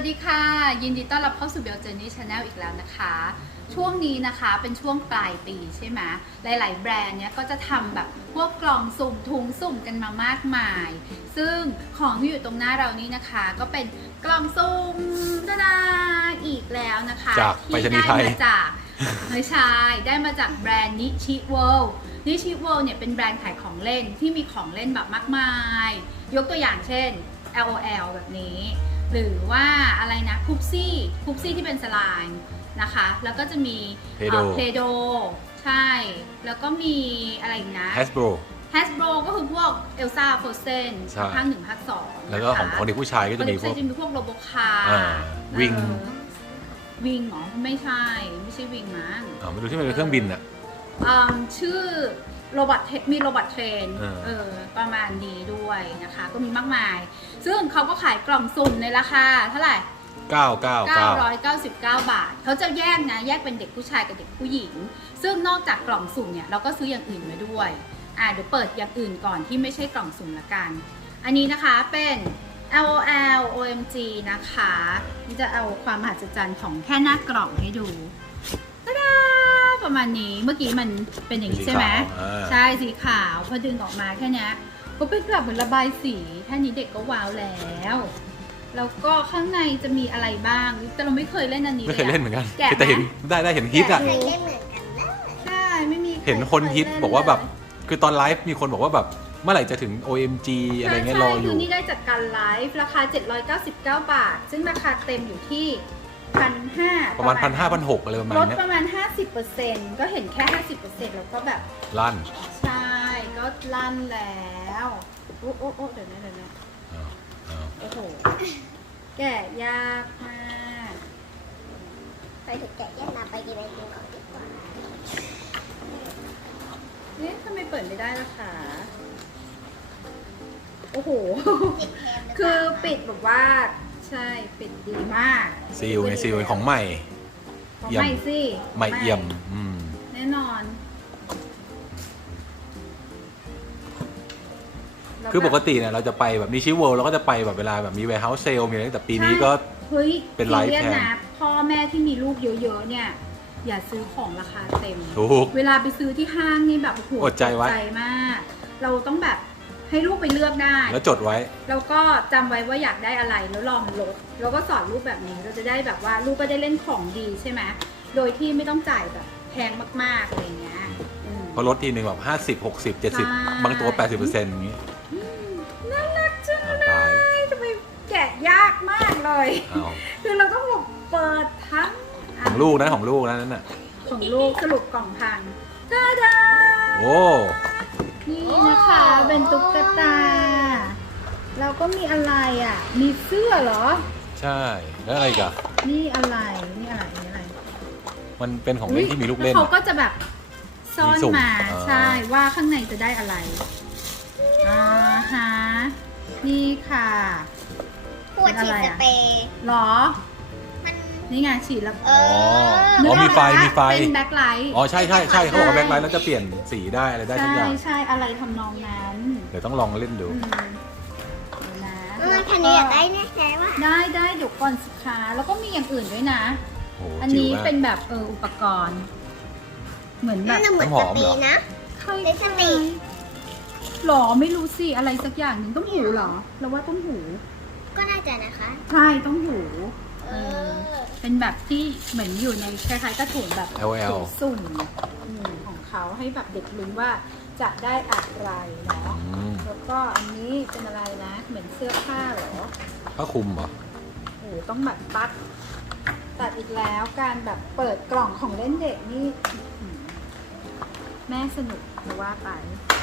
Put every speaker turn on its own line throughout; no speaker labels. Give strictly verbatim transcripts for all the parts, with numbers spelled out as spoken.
ดีค่ะยินดีต้อนรับเข้าสู่ Bell Journey Channel อีกแล้วนะคะช่วงนี้นะคะเป็นช่วงปลายปีใช่ไหมหลายๆแบรนด์เนี้ยก็จะทำแบบพวกกล่องสุ่มถุงสุ่มกันมามากมายซึ่งของที่อยู่ตรงหน้าเรานี้นะคะก็เป็นกล่องสุ่มตะดาอีกแล้วนะคะ
จากไปรษณีย์ไทย
ที่ได้มาจากไม่ใช่ได้มาจากแบรนด์นิชิเวิลด์นิชิเวิลด์เนี่ยเป็นแบรนด์ขายของเล่นที่มีของเล่นแบบมากมายยกตัวอย่างเช่น แอล โอ แอล แบบนี้หรือว่าอะไรนะคุปซี่คุปซี่ที่เป็นสไลม์นะคะแล้วก็จะมีเพโดใช่แล้วก็มีอะไรอีกนะ
Hasbro
Hasbro ก็คือพวกเอลซ่าโฟเซนภาคหนึ่งภาคสอง
แล้วก็ของของเด็กผู้ชายก็จะมีพวก
จะมีพวกโรบคา
วิง
วิงเหรอไม่ใช่ไม่ใช่วิงมั้ง
อ๋อไม่รู้ที่มันเป็นเครื่องบินอะ
ชื่อโรบอทมีโรบอทเทรนเออประมาณนี้ด้วยนะคะก็มีมากมายซึ่งเขาก็ขายกล่องสุ่มในราคาเท่าไหร่
เก้าเก้าเก้า
ร้อยเก้าสิบเก้าบาทเขาจะแยกนะแยกเป็นเด็กผู้ชายกับเด็กผู้หญิงซึ่งนอกจากกล่องสุ่มเนี่ยเราก็ซื้ออย่างอื่นมาด้วยอ่าเดี๋ยวเปิดอย่างอื่นก่อนที่ไม่ใช่กล่องสุ่มละกันอันนี้นะคะเป็น แอล โอ แอล โอ เอ็ม จี นะคะนี่จะเอาความมหัศจรรย์ของแค่หน้ากล่องให้ดูตะดาประมาณนี้เมื่อกี้มันเป็นอย่างนี้ใช่ไหมใช่สีขาวพอดึงออกมาแค่นี้ก็เป็นแบบเหมือนระบายสีแค่นี้เด็กก็ว้าวแล้วแล้วก็ข้างในจะมีอะไรบ้างแต่เราไม่เคยเล่นอันนี้
ไม่เคยเล่นเหมือนกันแต่เห็นได้ได้เห็นฮิตอ่ะ
เคยเล่นเหมือนกันนะ
ใช่ไม่มี
เห็นคนฮิตบอกว่าแบบคือตอนไลฟ์มีคนบอกว่าแบบเมื่อไหร่จะถึง โอ เอ็ม จี อะไรเงี้ยรออยู่
คือนี่ได้จากการไลฟ์ราคาเจ็ดร้อยเก้าสิบเก้าบาทซึ่งราคาเต็มอยู่ที่พันห้า
ประมาณพันห้าพันหกอะไรประมาณ
นี้ล
ด
ประมาณ ห้าสิบเปอร์เซ็นต์ ก็เห็นแค่ ห้าสิบเปอร์เซ็นต์ แล้วก็แบบ
ลั่น
ใช่ก็ลั่นแล้วโอ้โอ้โอ้เดี๋ยวนะเดี๋ยวนะโอ้โหแกะยากมาก
ไปถึงแกะยากนะไปดีไปดูก่อนดีกว่า
เนี่ยทำไมเปิดไม่ได้ล่ะคะโอ้โหคือปิดแบบว่าใช่ปิดดีมาก
ซีลไงซีลของใหม่
ของใหม่สิ
ใหม่เอี่ยม
แน่นอน
คือปกติเนี่ยเราจะไปแบบนิชิเวิลด์เราก็จะไปแบบเวลาแบบมีแวร์เฮาส์เซลมีอะไรแต่ปีนี้ก็เป็นไลฟ์แทน
พ่อแม่ที่มีลูกเยอะๆเนี่ยอย่าซื้อของราคาเต็ม
ถูก
เวลาไปซื้อที่ห้างนี่แบบโห
อดใจไว้
มากเราต้องแบบให้ลูกไปเลือกได้
แล้วจดไว้
แล้วก็จำไว้ว่าอยากได้อะไรแล้วลองลดแล้วก็สอนลูกแบบนี้เราจะได้แบบว่าลูกก็ได้เล่นของดีใช่ไหมโดยที่ไม่ต้องจ่ายแบบแพงมากๆอะไรเงี้ย
พอลดทีหนึ่งแบบห้าสิบหกสิบเจ็ดสิบบางตัวแปดสิบเปอร์เซ็นต์อย่างนี้
น่ารักจังเลยทำไมแกะยากมากเลยคือเราต้องเปิดทั้ง
ของลูกนะของลูกนะนั่นน่ะ
ของลูกสรุปกล่องพังตาดา
โอ้
นี่นะคะเป็นตุ๊กตาเราก็มีอะไรอ่ะมีเสื้อเหรอ
ใช่แล้วอะไรกัน
นี่อะไรนี่อะไรนี่อะไร
มันเป็นของเล่นที่มีลูกเล่น
เขาก็จะแบบซ่อนมาใช่ว่าข้างในจะได้อะไรอ่าฮะนี่ค่ะ
ขวดฉีดสเปรย์
หรอนี่ไงฉีดแล้ว
เอ
อมีไฟมีไฟ
เป็นแบ็คไลท์
อ๋อใช่ใช่ใช่เขาบอกว่าแบ็คไลท์แล้วจะเปลี่ยนสีได้อะไรได้ทุกอย่าง
ใช่ใช่อะไรทำนองนั้น
เดี๋ยวต้องลองเล่นดู
นะ
คันนี้อยากได้แน่ใจว่า
ได้ได้เดี๋ยวก่อนสิคะแล้วก็มีอย่างอื่นด้วยนะอันนี้เป็นแบบเอออุปกรณ์เหมือนแบบ
เหมือนสปีนะ
ใครสปีหรอไม่รู้สิอะไรสักอย่างหนึ่งต้องหูหรอเราว่าต้องหู
ก็น่าจะนะคะ
ใช่ต้องหูเป็นแบบที่เหมือนอยู่ในคล้ายๆกระถุงแบบสุ่มของเขาให้แบบเด็กรู้ว่าจะได้อะไรเนาะแล้วก็อันนี้เป็นอะไรนะเหมือนเสื้อผ้าเหรอ
ผ้าคลุมเหรอ
โอ้ต้องแบบตัดตัดอีกแล้วการแบบเปิดกล่องของเล่นเด็กนี่แม่สนุกนะว่าไป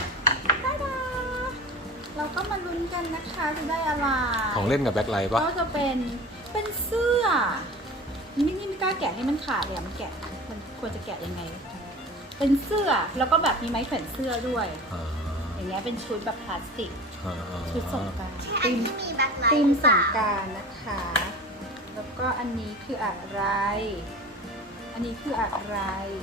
เราก็มาลุ้นกันนะคะจะได้อะไร
ของเล่นกับแบ็คไลท์ป่ะ
ก็จะเป็นเป็นเสื้อนี่นี่ไม่กล้าแกะให้มันขาดเลยมันแกะมันควรจะแกะยังไงเป็นเสื้อแล้วก็แบบมีไม้แขวนเสื้อด้วยอย่างเงี้ยเป็นชุดแบบพลาสติกชุดสงกรานต์
ตีม
ตีมสงกรานต์นะคะแล้วก็อันนี้คืออะไรอันนี้คืออะไร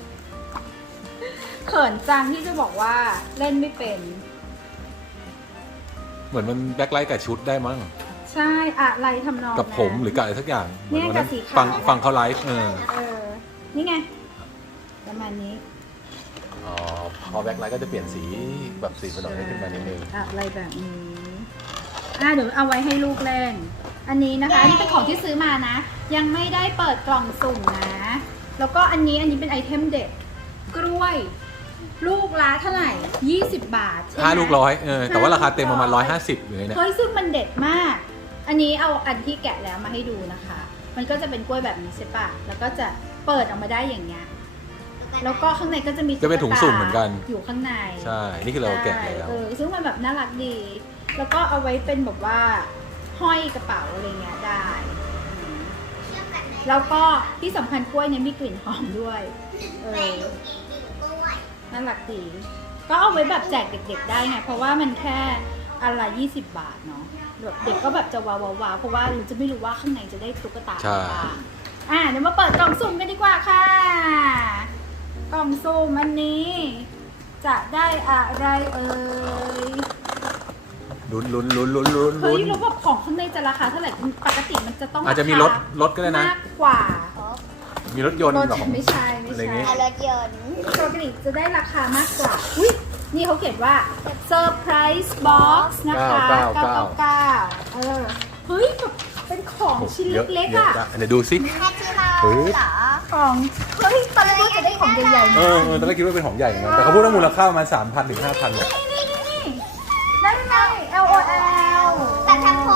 เขินจังที่จะบอกว่าเล่นไม่เป็น
เหมือนมันแบ็คไลท์กับชุดได้มั้ง
ใช่อะไรทำนอง
กับผมหรือกับอะไรสักอย่างเหมือนวันนั้น
เนี่ยกับสีขาว
ฟังฟังเขาไลฟ์เออ
เออนี่ไงประมาณนี้
อ๋อพอแบ็คไลท์ก็จะเปลี่ยนสีแบบสีประดับให้ขึ้นมานิดนึง
อะไรแบบนี้อ่ะเดี๋ยวเอาไว้ให้ลูกเล่น อันนี้นะคะอันนี้เป็นของที่ซื้อมานะ ยังไม่ได้เปิดกล่องสุ่มนะ แล้วก็อันนี้อันนี้เป็นไอเทมเด็ดกล้วย ลูกละเท่าไหร่ยี่สิบบาทใช่ไหม
ห้าลูกร้อยเออแต่ว่าราคาเต็มประมาณ
ห้าลูกร้
ร้
อ
อย ยห้าสิบเลยเนี่ย
เฮ้ยซึ่งมันเด็ดมาก อันนี้เอาอันที่แกะแล้วมาให้ดูนะคะ มันก็จะเป็นกล้วยแบบนี้ใช่ปะแล้วก็จะเปิดออกมาได้อย่างเงี้ย แล้วก็ข้างในก็จะมี
จะเป็นถุงสุ่มเหมือนกัน
อยู่ข้างใน
ใช่ นี่คือเราแกะแล้ว
เออซึ่งมันแบบน่ารักดี แล้วก็เอาไว้เป็นแบบว่าห้อยกระเป๋าอะไรเงี้ยได้อืมแล้วก็ที่สำคัญกล้วยเนี่ยมีกลิ่นหอมด้วย เออ น่ารักดี ก็เอาไว้แบบแจกเด็กๆได้ไง เพราะว่ามันแค่อันละยี่สิบบาทเนาะแบบเด็กก็แบบจะว้าวๆเพราะว่าเราจะไม่รู้ว่าข้างในจะได้ตุ๊กตา
ใช่
อะไรบ้างอ่ะเดี๋ยวมาเปิดกล่องสุ่มกันดีกว่าค่ะ กล่องสุ่มอันนี้ จะได้อะไรเอ่ย
ลุ้นลุ้นลุ้นลุ้นลุ้น
เฮ้
ลุ้
ย
น
รู้แบบของข้างในจะราคาเท่าไหร่ปกติมันจะต้อง
อาจจะมีรถรถก็ได้นะ
มากกว่า
มีรถยนต์
รถ
แบบของ
ไม่ใช่ไม่
อะไร
ใช่
เงี้ย
เอารถยนต์
ปกติจะได้ราคามากกว่า อุ้ยนี่เขาเขียนว่า Surprise Box นะคะ
เก้า
เก้า
เก้า
เก้าเก้าเออ เฮ้ยแบบเป็นของชิ้น
เยอะ
เล็กๆ
เยอะ
อ่ะ
จ้ะเดี๋ยวดูซิ
แค่ที่เรา
เฮ้ย
เหรอ
ของ เฮ้ยตอนแรกว่าจะได้ของใหญ่ๆ
เอ
นะ
อเออตอนแรกคิดว่าเป็นของใหญ่นะแต่เขาพูดว่ามูลค่าประมาณสามพันถึงห้าพันเนี่ย
นี่นี่นี่นั่นไง L O L
แบบทำผม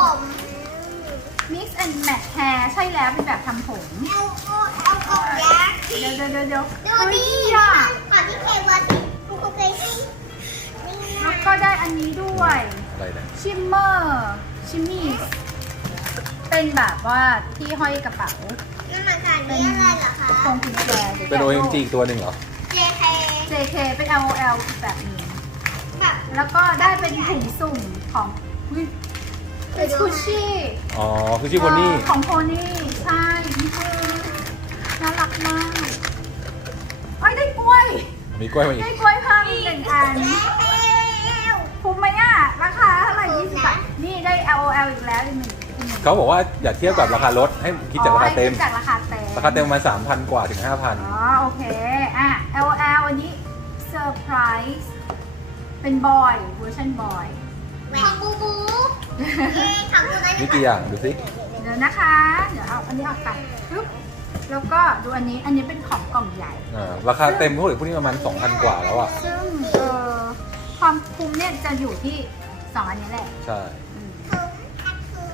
Mix and Match Hair ใช่แล้วเป็นแบบทำผม
เอาเอาเอาเอายักษ์
เดี๋ยวเดี๋ยวเดี๋ยวเดี๋ยว
ดู
เฮ้ย
นี่
อ่ะ
ก่อนที่เควันที่คุณครูเคยให้นี่ไง
แล้วก็ได้อันนี้ด้วย
อะไรเนี่ย
ชิมเมอร์ชิมมี่เป็นแบบว่าที่ห้อยกระเป๋า
นั่นมันค่ะนี่อะไรเหรอคะ
ตรงกุญแจดี๋ยว
เป็น
แกะ
โอ เอ็ม จี อีกตัวหนึ่งเหรอ
เจเค
เจ เค เป็น L O L อีกแบบหนึง
แบบ
แล้วก็ได้เป็นถุงสุ่มของเป็นคุชชี่
อ๋อคือชื่อคนนี้
ของโพนี่ใช่นี่คือน่ารักมากไอ้ยได้กล้วย
มีกล้วยมาอีก
ได้กล้วยเพิ่มอีกหนึ่งอัน
แล้ว
คุ้มไหมอ่ะ ราคาเท่าไหร่ยี่สิบบาทนี่ได้ L O L อีกแล้วอีกหนึ่งอีกหนึ่ง
เขาบอกว่าอย่าเทียบกับราคารถให้คิดจากราคาเต็ม
อ๋อให้คิดจากราคาเต็ม
ราคาเต็มประมาณสามพันกว่าถึงห้าพัน
อ๋อโอเค อ่ะ L O L อันนี้เซอร์ไพรส์เป็นบอยเวอร์ชันบอย
ของบูบูเย้ของบูนั้น
นี่กี่อย่างดูสิ
เดี๋ยวนะคะ เดี๋ยวเอาอันนี้ออกกันปึ๊บแล้วก็ดูอันนี้ อันนี้เป็นของกล่องใหญ่
อ่าราคาเต็มพวกเด็กพวกนี้ประมาณสองพันกว่าแล้วอ่ะ
ซึ่งเอ่อความคุ้มเนี่ยจะอยู่ที่สองอันนี้แหละ
ใช่
อืม
คือคือ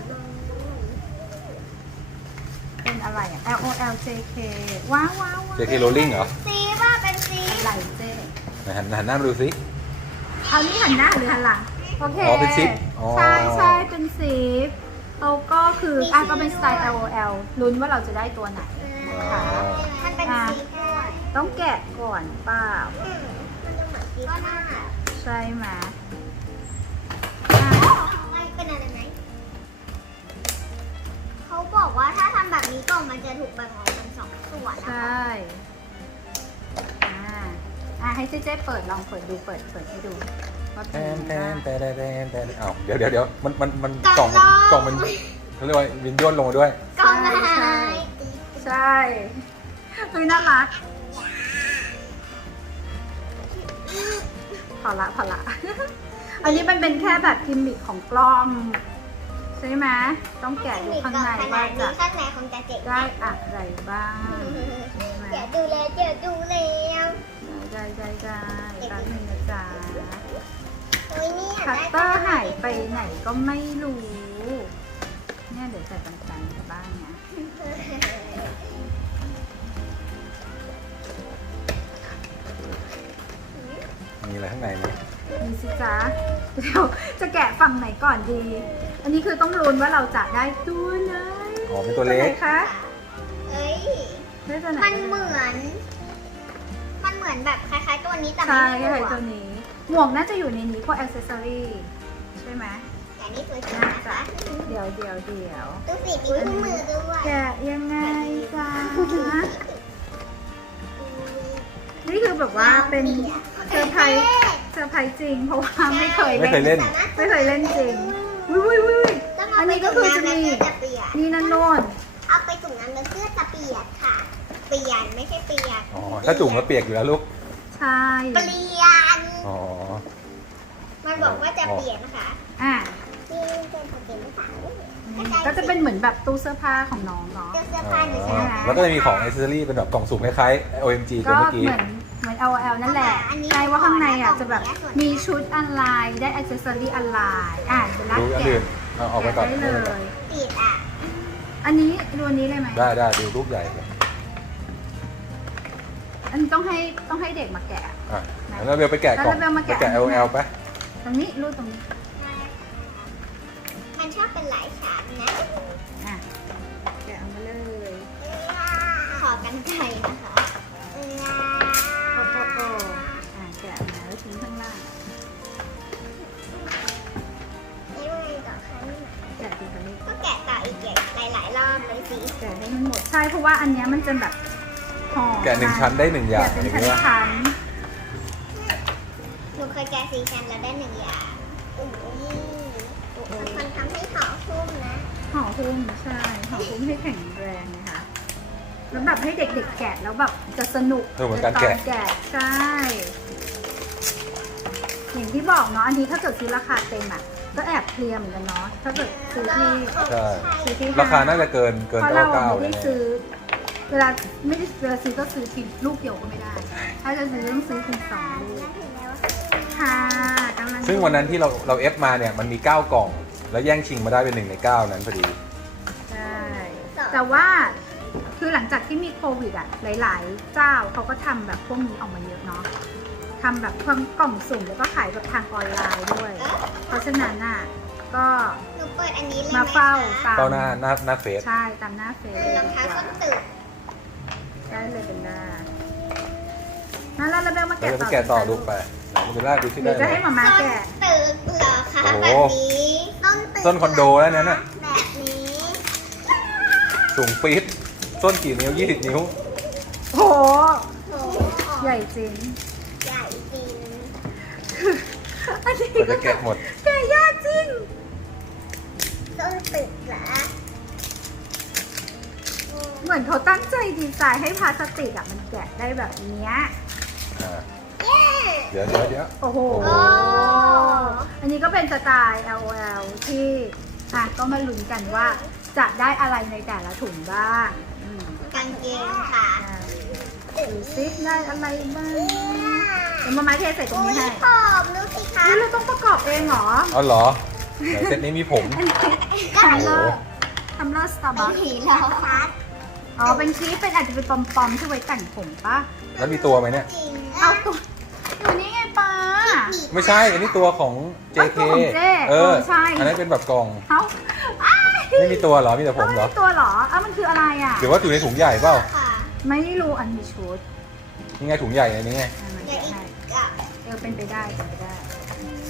เป็นอะไรอ่ะ L O L J K ว้าวว้าวว้าว
เจ เค Rolling เหรอ
ซีว่าเป็นซี
อะไรเจ๊
ไหนหันหันหน้ามาดูสิ
เอานี่หันหน้าหรือหันหลัง โอเค
อ๋อเป็นซิปอ๋อ
ใช่ใช่เป็นซิปแล้วก็คืออ่ะก็เป็นสไตล์ L O L ลุ้นว่าเราจะได้ตัวไหน
อ่า
มันเป็นซีด้วย
ต้องแกะก่อนเปล่า
อืมมันจะเหมือนซีก็น่า
ใช่ไหม
เป็นอะไรไหมเขาบอกว่าถ้าทำแบบนี้กล่องมันจะถูกแบ่งออกเป็นสองส่วน
ใช
นะคะ
่อ่าอ่ะให้เจ๊เจ๊เปิดลองเปิดดูเปิดเปิดให้ดูว่า
แท
เป็น
น
ยัง
แท
ไง
น
บ้าง
แทนแทนแทนอ้าวเดี๋ยวเดี๋ยวเดี๋ยวมันมันมันกล่องกล่องมันเขาเรียกว่าวินโยนลงมาด้วย
กล่องไม้
ใช่คือน่ารักพอละพอละ อันนี้มันเป็นแค่แบบกิมมิคของกล้อง ใช่ไหมต้องแกะดูข้างในว่าจะ
ข้างในคงจะเจ๋ง
ได้อะไรบ้างใช่ไหม
เดี๋ยวดูแล้วเดี๋ยวดูแล้ว
ได้ได้ได้แป๊บนึงนะจ๊ะ
โอ้ยนี่
คัตเตอร์หายไปไหนก็ไม่รู้ เนี่ยเดี๋ยวใส่ตรงกลางกับบ้างนะ
มีอะไรข้างในไหม
มีสิจ๊ะเดี๋ยวจะแกะฝั่งไหนก่อนดี อันนี้คือต้องลุ้นว่าเราจะได้ตัวไหน
อ๋อเป็นตัวเล็ก
ไหนคะ
เอ้ย
ได้ตัวไหน
มันเหมือน มันเหมือนแบบคล้ายๆตัวนี้แต่
ใช่
ไม่
ใช่
ใช่
ตัวนี้ หมวกน่าจะอยู่ในนี้พวกอ c เซสซอรี่ใช่ไหม
แต่นี่ตัวจริง
น่า
นะ
จะ
คะ
เดี๋ยวเดี๋ยวเดี๋ยว
ตู้สีมีคู่มือด้วย
แกะยังไงจ๊ะ นี่คือแบบว่าเป็นเซอร์ไพรส์เซอร์ไพรส์จริง เพราะว่าไม่เคย
ไม่เคยเล่น
ไม่เคยเล่นจริงวิววิววิว
ต้องเอา
อันนี้ก็คือจะมี
เสื้อจะเปียก
นี่นั่นโน่น
เอาไปจุ่มน้ำแล้วเสื้อจะเปียกค่ะ เปียกไม่ใช่เปียก
อ๋อถ้าจุ่มก็เปียกอยู่แล้วลูก
ใช่
เปลี่ยน
อ๋อ
มันบอกว่าจะเปลี่ยนนะคะ
อ่ะ
นี่เป็นสเปนภาษา
ก็จะเป็นเหมือนแบบตู้เสื้อผ้าของน้องเนาะ
เสื้อผ้าหนู
อ๋
ใช่
อ
ไหม
แล้วก็จะมีของ accessory เป็นแบบกล่องสุ่มคล้ายๆ โอ เอ็ม จี ตัว
ก็
เมื่อกี้
เหมือนเหมือน L O L นั่นแหละใช่ว่าข้างในอ่ะจะแบบมีชุดออนไลน์ได้อ c เซสซอรี่ออนไลน์อ่ะเดี๋ยวรัก
ดูอัน
แกะ
อื่นเอาออกไปก่อน
ได้เลย
ติดอ่ะ
อันนี้ดูอันนี้เลยไหม
ได้ได้ดูรูปใหญ่เลย
อันนี้ต้องให้ต้องให้เด็กมาแกะ
อ่ะแล้วเบลไปแกะกล่อง
แล้วเบลมาแกะ
ไปแกะ แอล แอล ไป
ตรงนี้รูดตรงนี้
มันชอบเป็นหลายชั้นนะ
อ่ะแกะออกมาเลย
ขอกันไก่นะคะ
โอ้โหโอ้อ่ะแกะออกมาแล้วทิ้งข้างล่าง
นี่มันต่อครั้ง
แกะทิ้งตรงนี้
ก็แกะต่ออีกหลายๆรอบเลยสิ
แกะให้มันหมดใช่เพราะว่าอันเนี้ยมันจะแบบห่อ
แกะหนึ่งชั้นได้หนึ่งอย่าง
แกะเป็น
อย่างเงี้ย
ชั้น
หนูเคยแกะสี่ชั้นแล้วได้หนึ่งอย่างอุ้ยมันทำให้ห่อหุ้มนะ
ๆห่อหุ้มใช่ห่อหุ้มให้แข็งแรงนะคะแล้วแบบให้เด็กๆแกะแล้วแบบจะสนุก
เออเหมือนการแกะ
ตแกะใช่อย่างที่บอกเนาะอันนี้ถ้าเกิดซื้อราคาเต็มอ่ะก็แอบเพลียเหมือนกันเนาะถ้าเกิดซื้อที่
ใช่
ซื้อที่
ราคาน่าจะเกินเกิน
เพราะ
เก้า
เรา
เก้า
ไม่
เล
ได้
ย
ซื้อ เวลาไม่ได้เวลาซื้อก็ซื้อทีลูกเดียวก็ไม่ได้ ถ้าจะซื้อต้องซื้อถึงสองลูกค่ะกำลัง
ซึ่งวันนั้นที่เราเราเอฟมาเนี่ยมันมีเก้ากล่อง แล้วแย่งชิงมาได้เป็นหนึ่งในเก้านั้นพอดี
ใช่แต่ว่าคือหลังจากที่มีโควิดอ่ะหลาย ๆ เจ้าเขาก็ทำแบบพวกนี้ออกมาเยอะเนาะทำแบบเครื่องกล่องสุ่มแล้วก็ขายแบบทางออนไลน์ด้วย เพราะฉะนั้นน่ะก็
หนูเปิดอันนี้เลย
มาเฝ้าตาม
เก้าหน้าหน้าหน้าเฟซ
ใช่ตามหน้าเฟซ
เป็นรองเท้าส้นตึก
ได้เลยเป็นได้นั่นแล้วเราเบลมา
เรา
แกะ
จะไป
ต่อ
แกะต่อดูไปไหนมันจะได้ดูที่
เดี๋
ได้
ยวจะ
เล
ให้
ย
มาม่า
ต้น
แกะ
ตึกเหรอคะ
โอ้โห
แบบนี้ต้นตึก
ต้นคอนโดแล้วเนี่ยน่ะ
แบบนี้
สูงปี๊ดต้นกี่นิ้วยี่สิบนิ้ว
โห
โอ้โห
ใหญ่จริง
ใหญ่จริง
อันนี้
กว่าจะแกะหมด
แกะยากจริง
ต้นตึกเหรอ
เหมือนเขาตั้งใจดีไซน์ให้พลาสติกอะมันแกะได้แบบเนี้ย
อ่า
เย้
เดี๋ยวเดี๋ยวเดี๋ยว
โอ้โห
โอ้
อันนี้ก็เป็นสไตล์ L O L ที่อ่ะก็มาลุ้นกันว่าจะได้อะไรในแต่ละถุงบ้างอืม
กางเกงค่ะ
อ่ะดูซิได้อะไรบ้างเดี๋ยวมาม่าเทใส่ตรง
อุ้
นี้
ย
ให้
ผอมดูสิคะ
นี่เราต้องประกอบเองเหรอ
เอาเหรอไหนเซตนี้มีผม
อันนี้ทัมเลอร์ทัมเลอร์สตาร์
เป็
บั
น
ค
ผีแล้วค่ะ
อ๋อ เป็นคลิปเป็นอาจจะเป็นปอมๆที่ไว้แต่งผมปะ
แล้วมีตัวไหมเนี่ย
จริง
เอาตัวอยู่นี่ไงป้า
ไม่ใช่ อันนี้ตัวของ เจ เค
ตัวของเจ๊
เออ
เออใช่
อันนั้นเป็นแบบกล่อง
เขาอ้าย
ไม่มีตัวเหรอ มีแต่ผ
แล้ว
ม
มัน
เหรอ
มีตัวเหรออ้าวมันคืออะไรอ่ะ
หรือว่าอยู่ในถุงใหญ่เปล่า
ค่ะ
ไม่รู้อันนี้ชุด
นี่ไงถุงใหญ่อันนี้ไง
อ่ะมัน
เดี๋ยวอีก
ให้
อ่ะ
เออเป็นไปได้เป็นไปได้อืม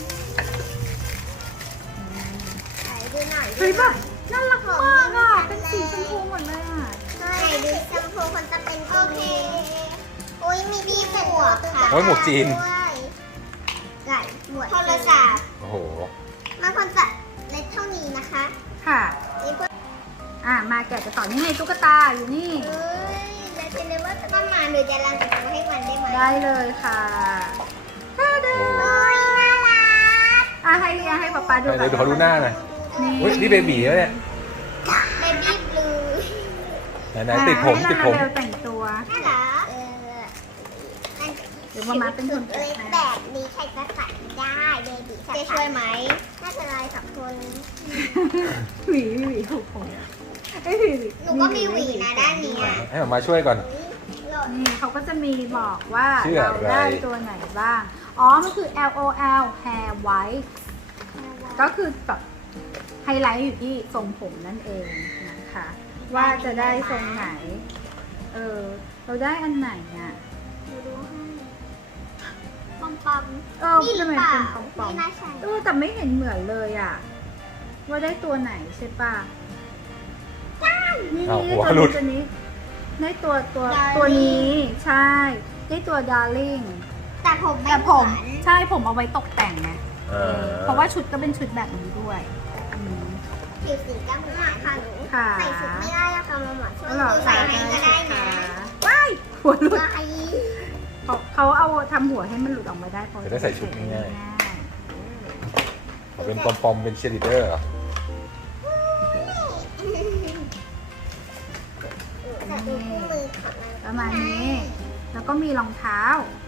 ไหนดูหน่อย
เฮ้ยแบบน่ารักมากอ่ะ เป็นสีชมพูหมดเลยอ่ะ
ไหนดูชมพูคนจะเป็นโอเคอุ้ยมีที่หมวกค่ะ
โอ้ยหมวกจีน
ด้วยไหนหมวกโทรศัพท์
โอ้โห
มันควรจะเล็กเท่านี้นะคะ
ค่ะ
นี่เพื่อ
อ่ะ มาแกะจะต่อนี่ไงตุ๊กตาอยู่นี่
เอ้ยแล้วจะนึกว่าจะต้องมาหรือจะรังกับตัวให้มันได้ไหม
ได้เลยค่ะท่าเดิ
โอ้ยน่ารัก
อ่ะให้เรียให้ป๊าป๊าดู
เดี๋ยวเดี๋ยวขอดูหน้าหน่อย
นี่
อุ้ยนี่เบบีแล้วเนี่ย
เบบี้บลู
ไหนไหนติดผม
ให้
ติดผม
ลาลาเบลแต่งตัว
น่ารักเออมัน
เดี๋ยวมาม่าเป็นคน
เล
แกะ
ย
ให้
แบบนี้ใครก็ใส่ได้เบบี้จะช่วยไหมน่าจะลายสองคน
หวีหวีถูกผมไอ้ยหวี
หนูก็มีหวีนะด้านนี้อะ
ให้หมามาช่วยก่อน
นี่เขาก็จะมีบอกว่า
ชื่อ
เรา
อะไร
ได้ตัวไหนบ้าง อ๋อ มันคือ L O L Hair White ก็คือแบบไฮไลท์อยู่ที่ทรงผมนั่นเองนะคะ ว่าจะได้ทรงไหน เออ เราได้อันไหนอ่ะ
หนูดูให้ปอมปอม
เออ
นี่ห
ทำ
รือ
ไม
เปล่า
เป็นปอมปอม
ไม่น่าใช่
เออแต่ไม่เห็นเหมือนเลยอ่ะ ว่าได้ตัวไหนใช่ป่ะนี่
อ้าว
นี่
หัว
ตัว
หลุ
นี้
ด
ตัวนี้ได้ตัวตัว
Darling
ตัวนี้ใช่ ได้ตัวดาร์ลิง
แต่ผมไม่
แต่ผม
เหอน
ใช่ผมเอาไว้ตกแต่งไง
เออ
เพราะว่าชุดก็เป็นชุดแบบนี้ด้วยอืม
สิบสี่เก้าหมื่นค่ะหนู
ค่ะ
ใส่สุดไม่ได้อะค่ะมาหมอช่วย
ก็หลอก
ใส่ให้ก็ได้นะ
ว้ายหัวหลุด
ว้าย
เขาเขาเอาทำหัวให้มันหลุดออกมาได้เพราะ
จะได้ใส่ชุดง่าย
ๆ
เอาเป็นปอมๆเป็นเชียร์ลีดเดอร์เหรอ
แต่ดูคู่มือของมัน
ประมาณนี้ แล้วก็มีรองเท้า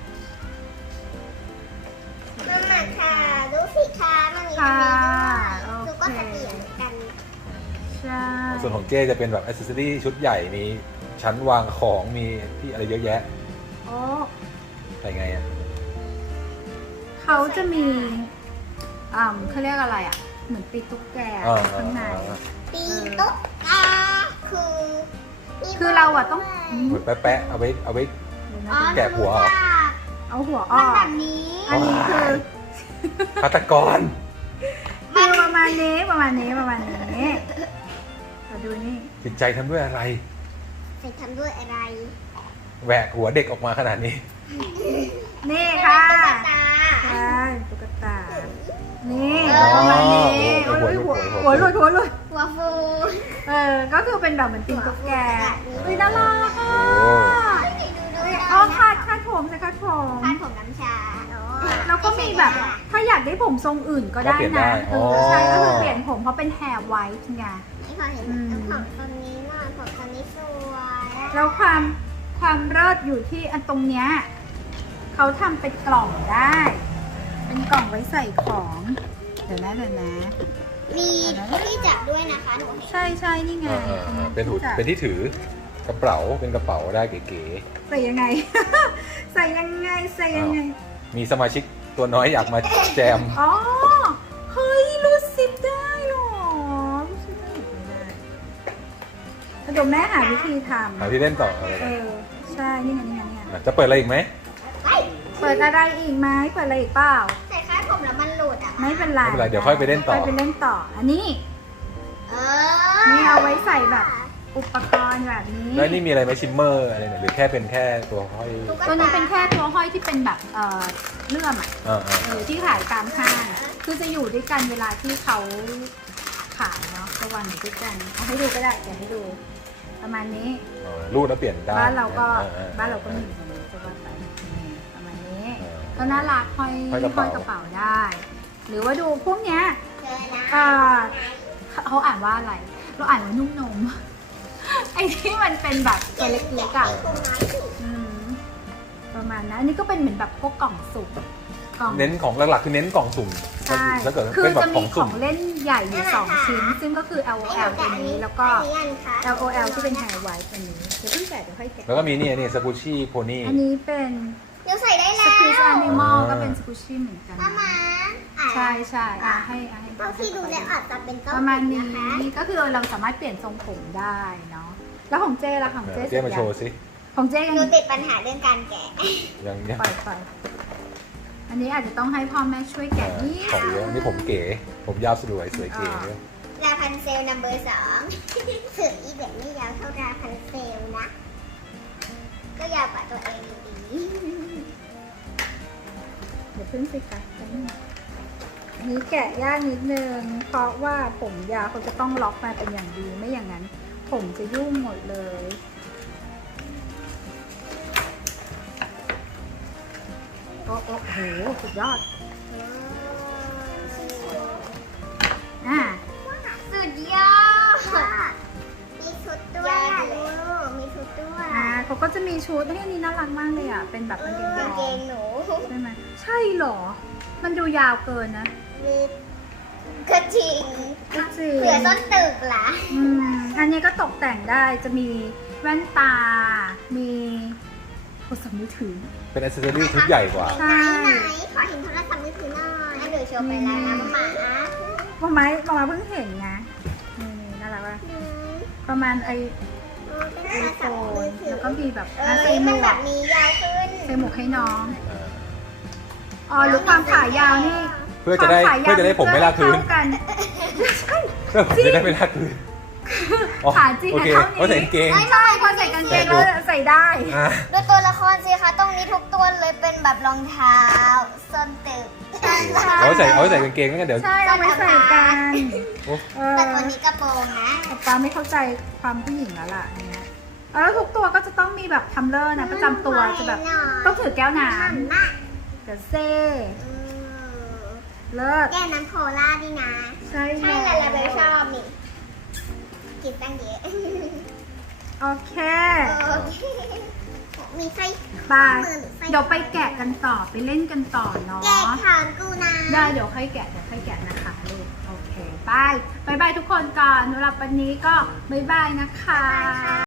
มาหมาค่ะดูสิคะมันมี
ค่ะ
อันนี้ด้วย
โอ
ดู
เค
ก็จะเปลี่ยนกัน
ใช่
ส่วนของเจ้จะเป็นแบบอ c เซสซอรี่ชุดใหญ่มีชั้นวางของมีที่อะไรเยอะแยะ
โอ้
ใส่ไงอ่ะ
เขาจะมีอ่าเขาเรียกอะไรอ่ะ เหมือนปีตุ๊กแก
อ่า
ข้างใน
ปีตุ๊กตาคือมี
คือเราอะต้อง
เหมือนแปะๆเอาไว้เอาไว้
เดี๋ยวนะ
อ๋อ
แกะหัวเหรอ
เอาหัวอ
มั
อน ก
แบบนี้
อันนี้คือ
ฆาตกร
คือประมาณนี้ประมาณนี้ประมาณนี้มาดูนี่
จิตใจทำด้วยอะไร
ใส่ทำด้วยอะไร
แหวกหัวเด็กออกมาขนาดนี้
นี่ค่ะ
ตุ๊กตา
ใช่ตุ๊กตา นี่
อ๋อ
ประมาณนี้
โอ้
โอ้
โห
ย
หั
หัว
ว
หัวหลุดหัวหลุด
หัวฟู
เออ ก็คือเป็นแบบเหมือนตีนตุ๊กแกเฮ้ยน่ารักอ่ะ
ดูดู
อ๋อคาดคาดผมใช่คาดผม
คาดผมน้ำชา
แล้วก็มีแบบ ถ้าอยากได้ผมทรงอื่นก็ได้
ก็เปลี่ยนได้
นะเอ
อ๋
อ
อ
ใช่ก็คือเปลี่ยนผมเพราะเป็นแฮร์ไวท์ไง
นี่พอเห็นผมตรงนี้หน่อยผมตรงนี้สวย
แล้วความความเลิศอยู่ที่อันตรงเนี้ยเขาทำเป็นกล่องได้ เป็นกล่องไว้ใส่ของ เดี๋ยวนะเดี๋ยวนะ
มีที่จับด้วยนะคะหนูเห็น
ใช่ใช่นี่ไง
อ่าๆๆเป็นหู
จับ
เป็นที่ถือกระเป๋าเป็นกระเป๋าได้เก๋
ใส่ยังไง ใส่ยังไงใส่ยังไง
ๆมีสมาชิกตัวน้อยอยากมาแจม
อ๋อ เฮ้ยรูดซิปได้เหรอรูดซิปได้หรือไม่ได้เดี๋ยวแม่หาวิธีท
หาที่เล่นต่ออะไร
ำเออ ใช่ นี่ไงนี่ไงนี่ไง
อ่ะจะเปิดอะไรอีกไหม
เฮ้ย
เปิดอะไรอีกไหมเปิดอะไรอีกเปล่า
ใส่คาดผมแล้วมันหลุดอ่ะ
ไม่เป็นไร
ไม่เป็นไรเดี๋ยวค่อยไปเล่นต่อ
ค่อยไปเล่นต่อ อันนี้
เออ
นี่เอาไว้ใส่แบบ อุปกรณ์แบบนี้
แล้วนี่มีอะไรไหมชิมเมอร์อะไรเนี่ยหรือแค่เป็นแค่ตัวห้อย
ตัวนี้เป็นแค่ตัวห้อยที่เป็นแบบเอ่อเลื่อมอ่ะ
อ่า
เออที่ขายตามห้าง คือจะอยู่ด้วยกันเวลาที่เขาขายเนาะตะวันอยู่ด้วยกันเอาให้ดูก็ได้เดี๋ยวให้ดู ประมาณนี้
ๆอ๋อรูดแล้วเปลี่ยนได้
บ้านเราก็
อ่ๆ
บ้านเราก็มีอยู่ตรงนี้จะว่าไปนี่ประมาณนี้
อ่า
ก็น่ารักห้อย
ห้อยกระเป๋า
ห้อยกระเป๋าได้ หรือว่าดูพวกเนี้ย
เจอนะ
เอ่อเขาอ่านว่าอะไร เราอ่านว่านุ่มนม ไอ้ที่มันเป็นแบบตัวเล็กๆอ่ะ
ตรงนั้นสิ
อืมประมาณนั้นอันนี้ก็เป็นเหมือนแบบพวกกล่องสุ่มกล่อง
เน้นของหลักๆคือเน้นกล่องสุ่ม
ใช่
ถ้าเกิด
คือ
เป็นแบ
จะ
บข
มี
อง
ข
สุ่
อ
ม
งเล่นใหญ่อยู่สองชิ้น ซึ่งก็คือ L O L ตัวนี้แล้วก็
อันนี้อันค่ะ
L O L ที่เป็น hair white ตัวนี้เดี๋ยวเพิ่งแกะเดี๋ยวค่อยแกะ
แล้วก็มีนี่นี่สกูชี่โพนี่
อันนี้เป็น
เดี๋ยวใส่ได้แล้ว
Squeeze Animal
อ่า
ก็เป็นสกูชี่เหมือนกัน
มามาอ่ะ
ใช่ใช่อ่ะให้อ่ะให้
บางทีดูแล้วอาจจะเป็นเจ้า
ประมาณนี้
นะคะ
ก็คือเราสามารถเปลี่ยนทรงผมได้เนาะแล้วของเจ้ล่ะของเจ้
เจ๊มา
สร็จ
โช
ยัง
ว์สิ
ของเจ้ยัง
หนูติดปัญหาเรื่องการแกะ
ยังยัง
ปล่อยปล่อยอันนี้อาจจะต้องให้พ่อแม่ช่วยแกะนี่
ของเยอะนี่ผมเก๋ ผมยาวสวยสวยเก๋ด้วย
ลาพันเซลนัมเบอร์สองสึกอีแบบไม่ยาวเท่าลาพันเซลนะ ก็ยาวกว่าตัวเองอยู่ดี
เดี๋ยวเพิ่งไปกัดกันอันนี้แกะยากนิดนึงเพราะว่าผมยาวเขาจะต้องล็อกมาเป็นอย่างดีไม่อย่างนั้น ผมจะยุ่งหมดเลยโอ้โอ้โหสุดยอดอ่า
สุดยอด มีชุดด้วยมีชุดด้วย
อ่าเขาก็จะมีชุดเฮ้ยอันนี้น่ารักมากเลยอ่ะเป็นแบบกางเกงย
กาง
อ
เก
ว
งหนู
ใช่ไหมใช่เหรอ มันดูยาวเกินนะ
มีกระทิง
จริง
เผื่อต้นตึกล่ะ
อืมอันนี้ก็ตกแต่งได้จะมีแว่นตา มีโทรศัพท์มือถือ
เป็นอ c เซสซอรี่ชุดใหญ่กว่า
ใช่
ไหนไหนขอเห็นโทรศัพท์มือถือหน่อยอันเดี๋ยวโชว์ไปแล้วนะหมา
มาไม้มามาเพิ่งเห็นนะนี่นี่น่ารักว่ะ
อืม
ประมาณไอ
อ๋อเป็น
ไอ
โทร
โฟ
ศัพท์มื
น
อถือ
แล้วก็มีแบบ
เอ
อ่ะ
อ
ใส่หม
มัน
ว
แบ
ก
บนี้ยาวขึ้น
ใส่หมวกให้น้อง
อ่า
อ๋อหรือความขายาวนี่
เพื่อจะได้
ความขายาว
เพื่อจะได้ผมไม่ลากพื้น
เท่ากัน
เพื่อผมจะได้ไม่ลากพื้นอ๋อ
ขาจริง
โอ
อะ
เค
เท่า
เพราะใส่
นี้
กางเกง
ไม่
ใช่พอใส่กางเกงแล้วใส่ได้
อ่า
ด้วยตัวละครสิคะตรงนี้ทุกตัวเลยเป็นแบบรองเท้าส้นตึก
เอาไว้ใส่เอาไว้ใส่กางเกงแล้วกันเดี๋ยว
ใช่เอาไว้ใส่กัน
โอ้
เอ
แต่
อ
ตัวนี้กระโปรงนะ
ป๊าไม่เข้าใจความผู้หญิงแล้วล่ะอันเนี้ยแล้วทุกตัวก็จะต้องมีแบบทัมเลอร์นะประจำตัวจะแบบต้องถือแก้วน้
หันมาก
ำเดี๋ยวเซ่
อืม
เลิศ
แก้วน้ำโคลาดีนะ
ใช่
ใช่แหละเราไม่ชอบนี่กินตั้งเยอะ
โอเค
โอเคมีไส้
บาย
มือหรือไส้
เดี๋ยวไปแกะกันต่อไปเล่นกันต่อเนาะ
แกะขอนกูนะ
ได้เดี๋ยวค่อยแกะเดี๋ยวค่อยแกะนะคะลูกโอเคบายบายบายทุกคนก่อนสำหรับวันนี้ก็บายบายนะคะ